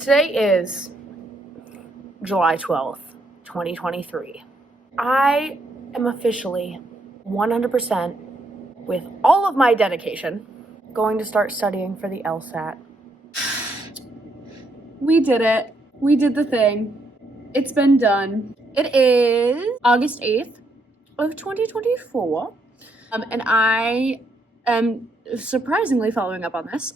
Today is July 12th, 2023. I am officially 100% with all of my dedication going to start studying for the LSAT. We did it. We did the thing. It's been done. It is August 8th of 2024. And I am surprisingly following up on this.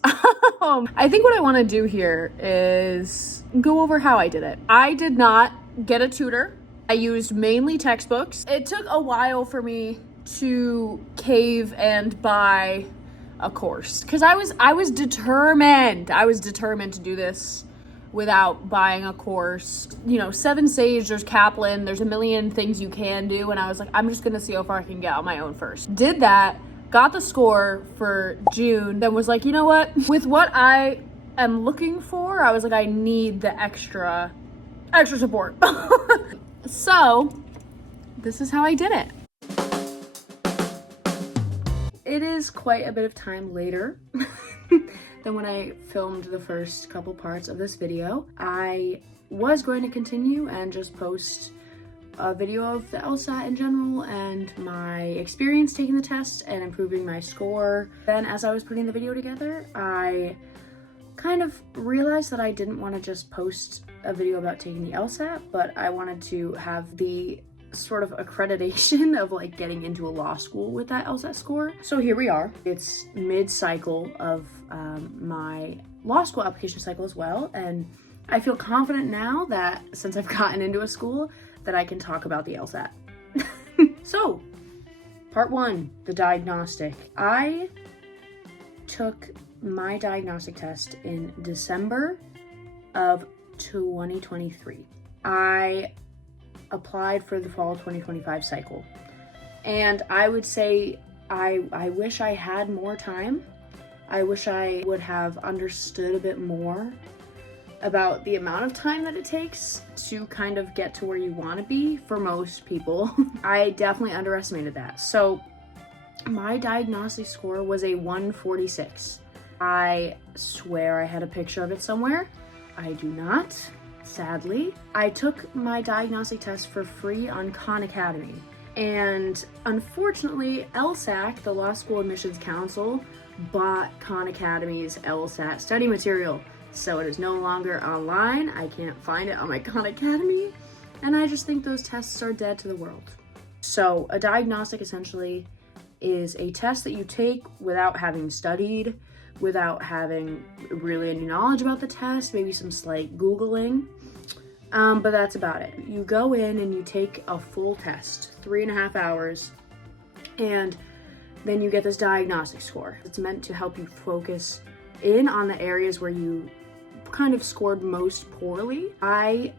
I think what I want to do here is go over how I did it. I did not get a tutor. I used mainly textbooks. It took a while for me to cave and buy a course because I was determined. I was determined to do this without buying a course. You know, 7 Sage, there's Kaplan, there's a million things you can do, and I was like, I'm just gonna see how far I can get on my own first. Did that, got the score for June, then was like, you know what? With what I am looking for, I was like, I need the extra support. So, this is how I did it. It is quite a bit of time later than when I filmed the first couple parts of this video. I was going to continue and just post a video of the LSAT in general and my experience taking the test and improving my score. Then as I was putting the video together, I kind of realized that I didn't want to just post a video about taking the LSAT, but I wanted to have the sort of accreditation of like getting into a law school with that LSAT score. So here we are. It's mid-cycle of my law school application cycle as well, and I feel confident now that since I've gotten into a school that I can talk about the LSAT. So, part 1, the diagnostic. I took my diagnostic test in December of 2023. I applied for the fall 2025 cycle, and I would say I wish I had more time. I wish I would have understood a bit more about the amount of time that it takes to kind of get to where you want to be for most people. I definitely underestimated that. So my diagnostic score was a 146. I swear I had a picture of it somewhere. I do not. Sadly, I took my diagnostic test for free on Khan Academy. And unfortunately, LSAC, the Law School Admissions Council, bought Khan Academy's LSAT study material. So it is no longer online. I can't find it on my Khan Academy. And I just think those tests are dead to the world. So a diagnostic essentially is a test that you take without having studied, without having really any knowledge about the test, maybe some slight Googling, but that's about it. You go in and you take a full test, 3.5 hours, and then you get this diagnostic score. It's meant to help you focus in on the areas where you kind of scored most poorly. I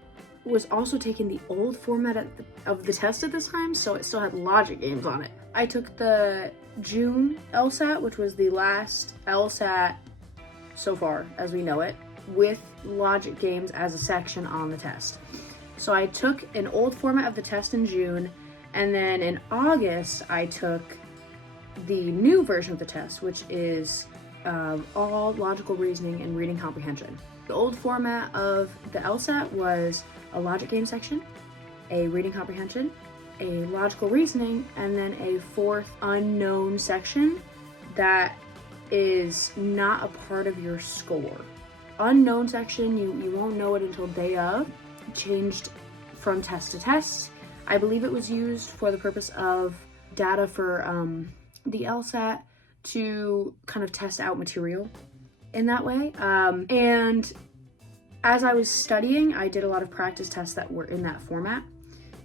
was also taking the old format of the test at this time, so it still had logic games on it. I took the June LSAT, which was the last LSAT so far as we know it, with logic games as a section on the test. So I took an old format of the test in June, and then in August I took the new version of the test, which is all logical reasoning and reading comprehension. The old format of the LSAT was a logic game section, a reading comprehension, a logical reasoning, and then a 4th unknown section that is not a part of your score. Unknown section, you won't know it until day of. Changed from test to test. I believe it was used for the purpose of data for the LSAT to kind of test out material in that way. And as I was studying, I did a lot of practice tests that were in that format.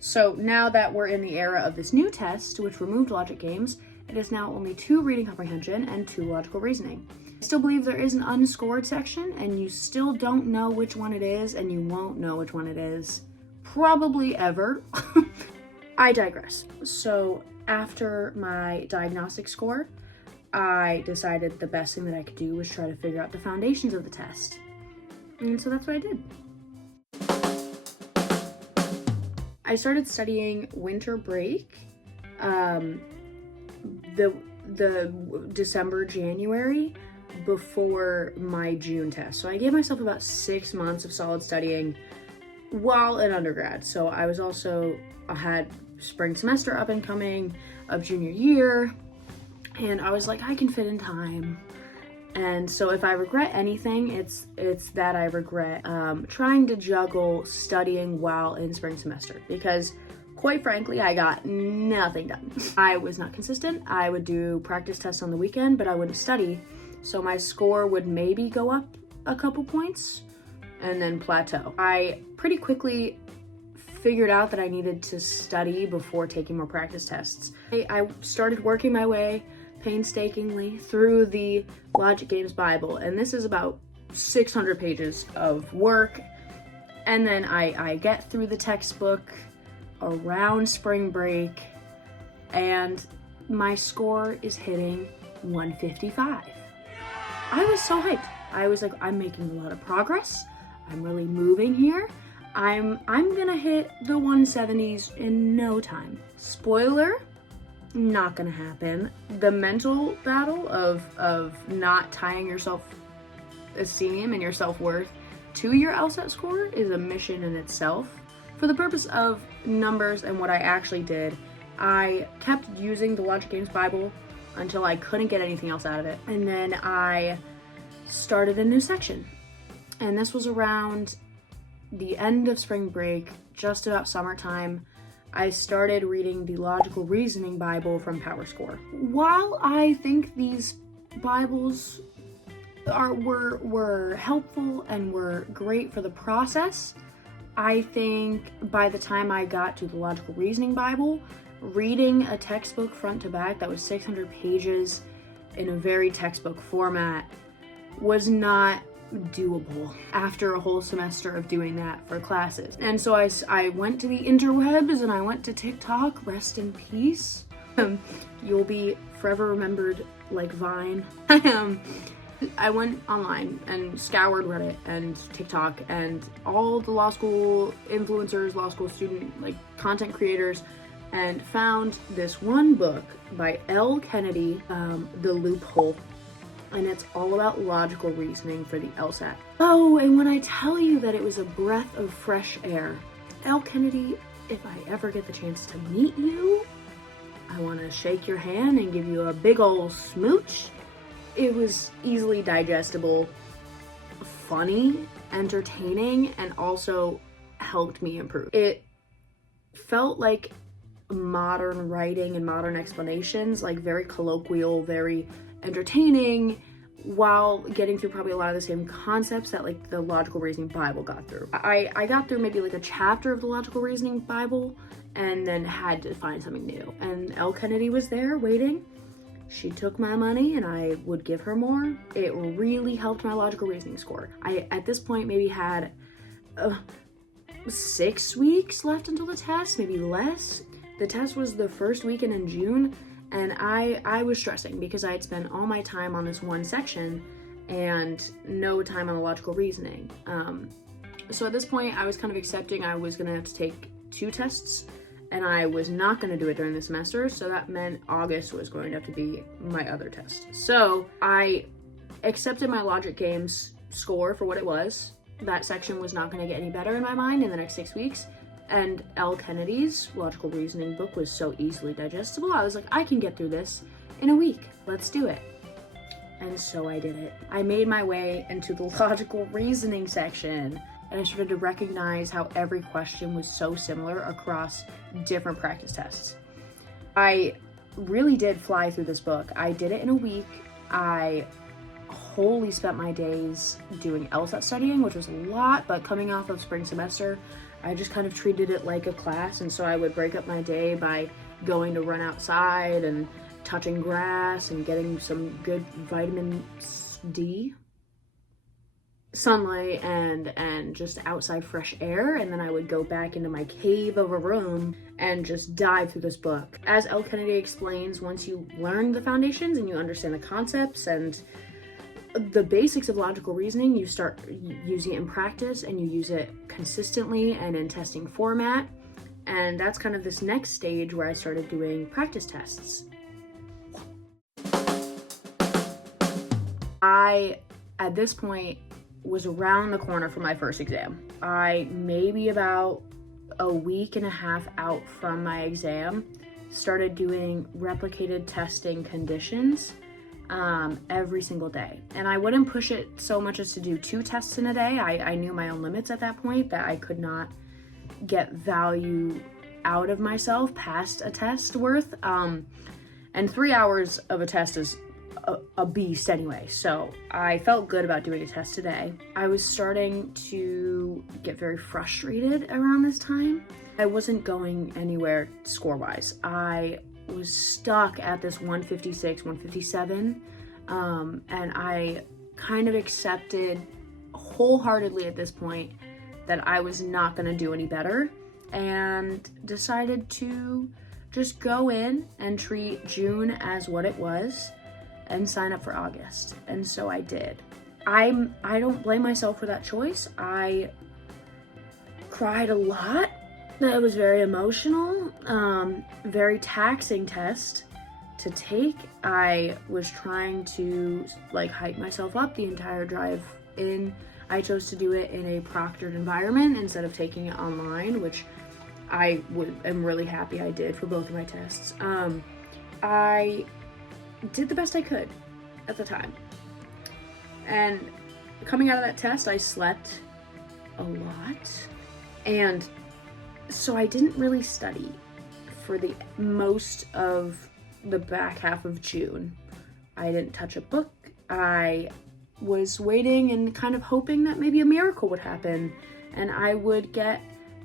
So now that we're in the era of this new test, which removed logic games, it is now only 2 reading comprehension and 2 logical reasoning. I still believe there is an unscored section, and you still don't know which one it is, and you won't know which one it is probably ever. I digress. So after my diagnostic score, I decided the best thing that I could do was try to figure out the foundations of the test. And so that's what I did. I started studying winter break, the December, January before my June test. So I gave myself about 6 months of solid studying while in undergrad. So I had spring semester up and coming of junior year, and I was like, I can fit in time. And so if I regret anything, it's that I regret trying to juggle studying while in spring semester, because quite frankly, I got nothing done. I was not consistent. I would do practice tests on the weekend, but I wouldn't study. So my score would maybe go up a couple points and then plateau. I pretty quickly figured out that I needed to study before taking more practice tests. I started working my way painstakingly through the Logic Games Bible, and this is about 600 pages of work. And then I get through the textbook around spring break, and my score is hitting 155. I was so hyped. I was like, I'm making a lot of progress. I'm really moving here. I'm gonna hit the 170s in no time. Spoiler, not gonna happen. The mental battle of not tying your self-esteem and your self-worth to your LSAT score is a mission in itself. For the purpose of numbers and what I actually did, I kept using the Logic Games Bible until I couldn't get anything else out of it. And then I started a new section. And this was around the end of spring break, just about summertime. I started reading the Logical Reasoning Bible from PowerScore. While I think these Bibles were helpful and were great for the process, I think by the time I got to the Logical Reasoning Bible, reading a textbook front to back that was 600 pages in a very textbook format was not doable after a whole semester of doing that for classes. And so I went to the interwebs and I went to TikTok, rest in peace. You'll be forever remembered like Vine. I went online and scoured Reddit and TikTok and all the law school influencers, law school student content creators, and found this one book by L. Kennedy, The Loophole. And it's all about logical reasoning for the LSAT. Oh, and when I tell you that it was a breath of fresh air, L. Kennedy, if I ever get the chance to meet you, I want to shake your hand and give you a big ol' smooch. It was easily digestible, funny, entertaining, and also helped me improve. It felt like modern writing and modern explanations, like very colloquial, very entertaining, while getting through probably a lot of the same concepts that the Logical Reasoning Bible got through. I got through maybe a chapter of the Logical Reasoning Bible and then had to find something new. And L. Kennedy was there waiting. She took my money and I would give her more. It really helped my logical reasoning score. I, at this point, maybe had 6 weeks left until the test, maybe less. The test was the first weekend in June, and I was stressing because I had spent all my time on this one section and no time on the logical reasoning. So at this point, I was kind of accepting I was gonna have to take 2 tests, and I was not gonna do it during the semester, so that meant August was going to have to be my other test. So I accepted my logic games score for what it was. That section was not gonna get any better in my mind in the next 6 weeks. And L. Kennedy's logical reasoning book was so easily digestible. I was like, I can get through this in a week. Let's do it. And so I did it. I made my way into the logical reasoning section, and I started to recognize how every question was so similar across different practice tests. I really did fly through this book. I did it in a week. I wholly spent my days doing LSAT studying, which was a lot, but coming off of spring semester, I just kind of treated it like a class, and so I would break up my day by going to run outside and touching grass and getting some good vitamin D, sunlight, and just outside fresh air, and then I would go back into my cave of a room and just dive through this book. As L. Kennedy explains, once you learn the foundations and you understand the concepts and the basics of logical reasoning, you start using it in practice, and you use it consistently and in testing format. And that's kind of this next stage where I started doing practice tests. I, at this point, was around the corner from my first exam. I maybe about a week and a half out from my exam started doing replicated testing conditions every single day. And I wouldn't push it so much as to do 2 tests in a day. I knew my own limits at that point, that I could not get value out of myself past a test worth. And 3 hours of a test is a beast anyway. So I felt good about doing a test today. I was starting to get very frustrated around this time. I wasn't going anywhere score-wise. I was stuck at this 156, 157, and I kind of accepted wholeheartedly at this point that I was not going to do any better, and decided to just go in and treat June as what it was and sign up for August. And so I did. I don't blame myself for that choice. I cried a lot. It was very emotional, very taxing test to take. I was trying to like hype myself up the entire drive in. I chose to do it in a proctored environment instead of taking it online, which I am really happy I did for both of my tests. I did the best I could at the time. And coming out of that test, I slept a lot. And so I didn't really study for the most of the back half of June. I didn't touch a book. I was waiting and kind of hoping that maybe a miracle would happen and I would get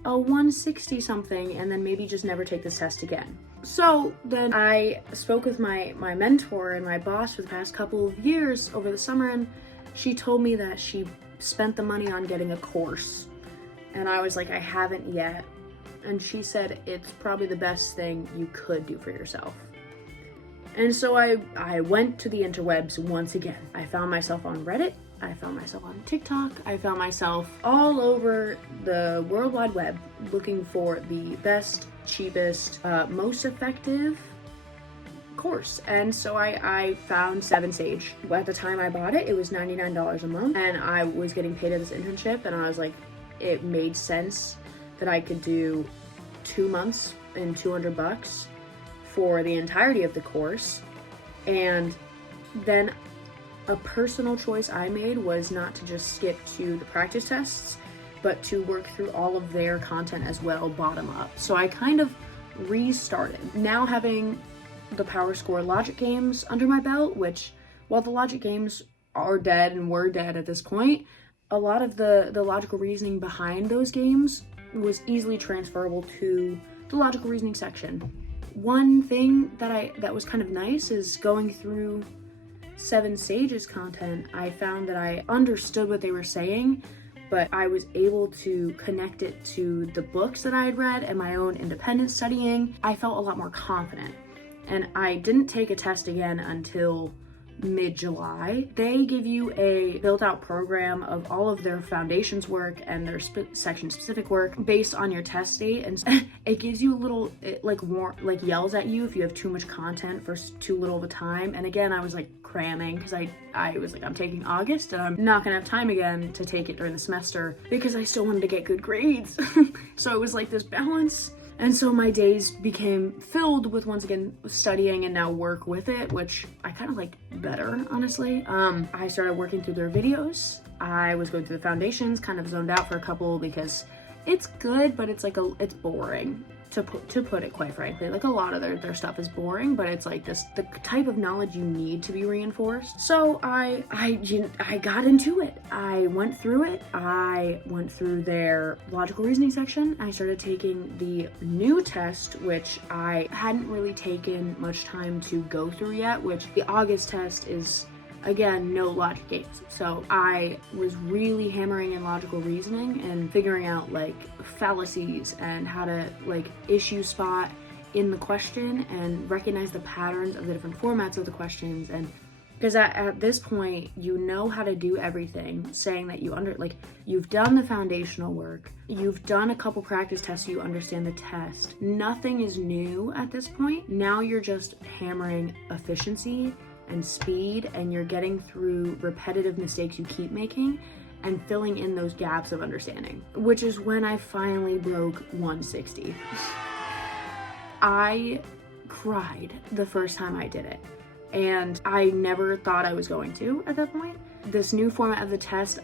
a 160 something and then maybe just never take this test again. So then I spoke with my mentor and my boss for the past couple of years over the summer, and she told me that she spent the money on getting a course. And I was like, I haven't yet. And she said, it's probably the best thing you could do for yourself. And so I went to the interwebs once again. I found myself on Reddit. I found myself on TikTok. I found myself all over the World Wide Web looking for the best, cheapest, most effective course. And so I found 7 Sage. At the time I bought it, it was $99 a month, and I was getting paid at this internship, and I was like, it made sense that I could do 2 months and $200 for the entirety of the course. And then a personal choice I made was not to just skip to the practice tests, but to work through all of their content as well, bottom up. So I kind of restarted. Now having the Power Score logic games under my belt, which, while the logic games are dead and were dead at this point, a lot of the logical reasoning behind those games was easily transferable to the logical reasoning section. One thing that was kind of nice is going through 7 Sage's content, I found that I understood what they were saying, but I was able to connect it to the books that I had read and my own independent studying. I felt a lot more confident. And I didn't take a test again until mid-July. They give you a built-out program of all of their foundations work and their section-specific work based on your test date, and it gives you a little, it yells at you if you have too much content for too little of a time. And again, I was like cramming because I was like, I'm taking August and I'm not gonna have time again to take it during the semester because I still wanted to get good grades. So it was like this balance. And so my days became filled with, once again, studying and now work with it, which I kind of like better, honestly. I started working through their videos. I was going through the foundations, kind of zoned out for a couple because it's good, but it's like it's boring to put it, quite frankly. Like, a lot of their stuff is boring, but it's like the type of knowledge you need to be reinforced. So I got into it. I went through it. I went through their logical reasoning section. I started taking the new test, which I hadn't really taken much time to go through yet, which the August test is, again, no logic games. So I was really hammering in logical reasoning and figuring out like fallacies and how to like issue spot in the question and recognize the patterns of the different formats of the questions. And because at this point, you know how to do everything, saying that you've done the foundational work, you've done a couple practice tests, so you understand the test. Nothing is new at this point. Now you're just hammering efficiency and speed, and you're getting through repetitive mistakes you keep making and filling in those gaps of understanding, which is when I finally broke 160. I cried the first time I did it, and I never thought I was going to at that point. This new format of the test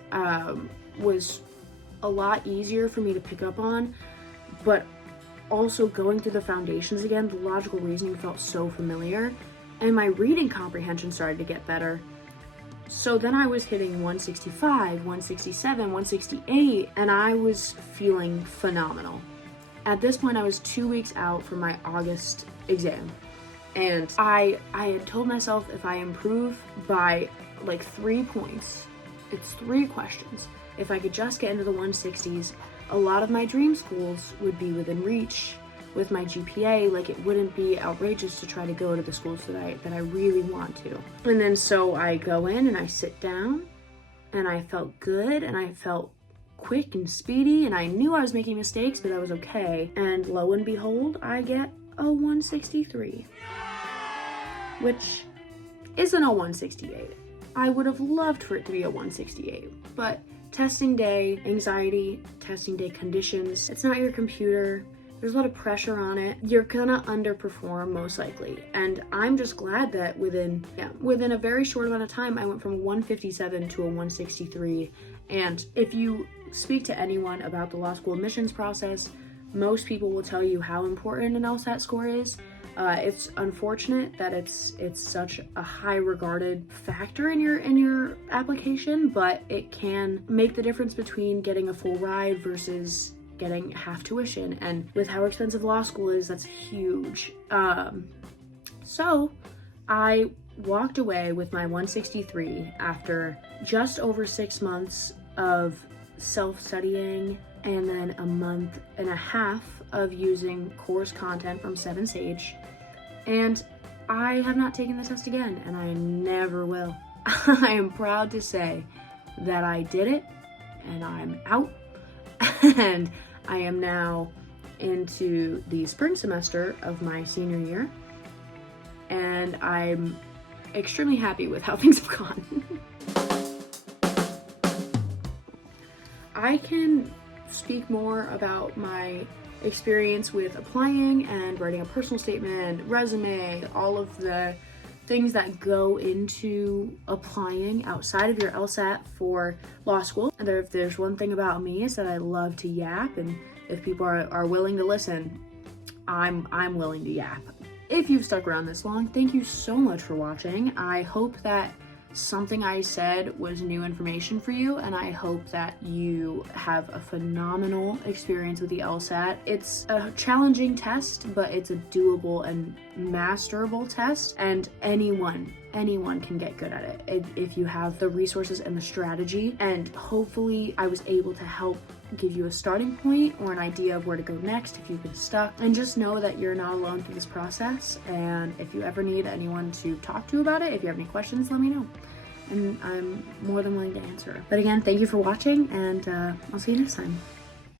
was a lot easier for me to pick up on, but also going through the foundations again, the logical reasoning felt so familiar, and my reading comprehension started to get better. So then I was hitting 165, 167, 168, and I was feeling phenomenal. At this point, I was 2 weeks out from my August exam, and I had told myself if I improve by like 3 points, it's 3 questions, if I could just get into the 160s, a lot of my dream schools would be within reach with my GPA. Like, it wouldn't be outrageous to try to go to the schools that I really want to. And then so I go in and I sit down, and I felt good, and I felt quick and speedy, and I knew I was making mistakes, but I was okay. And lo and behold, I get a 163, which isn't a 168. I would have loved for it to be a 168, but testing day anxiety, testing day conditions, it's not your computer. There's a lot of pressure on it. You're gonna underperform most likely. And I'm just glad that within a very short amount of time, I went from 157 to a 163. And if you speak to anyone about the law school admissions process, most people will tell you how important an LSAT score is. It's unfortunate that it's such a high regarded factor in your application, but it can make the difference between getting a full ride versus getting half tuition. And with how expensive law school is, that's huge. So I walked away with my 163 after just over 6 months of self-studying and then a month and a half of using course content from 7 Sage. And I have not taken the test again, and I never will. I am proud to say that I did it, and I'm out. And I am now into the spring semester of my senior year, and I'm extremely happy with how things have gone. I can speak more about my experience with applying and writing a personal statement, resume, all of the things that go into applying outside of your LSAT for law school. And if there's one thing about me, is that I love to yap, and if people are willing to listen, I'm willing to yap. If you've stuck around this long, thank you so much for watching. I hope that something I said was new information for you, and I hope that you have a phenomenal experience with the LSAT. It's a challenging test, but it's a doable and masterable test, and anyone can get good at it if you have the resources and the strategy. And hopefully I was able to help give you a starting point or an idea of where to go next if you've been stuck. And just know that you're not alone through this process, and if you ever need anyone to talk to about it, if you have any questions, let me know, and I'm more than willing to answer. But again, thank you for watching, and I'll see you next time.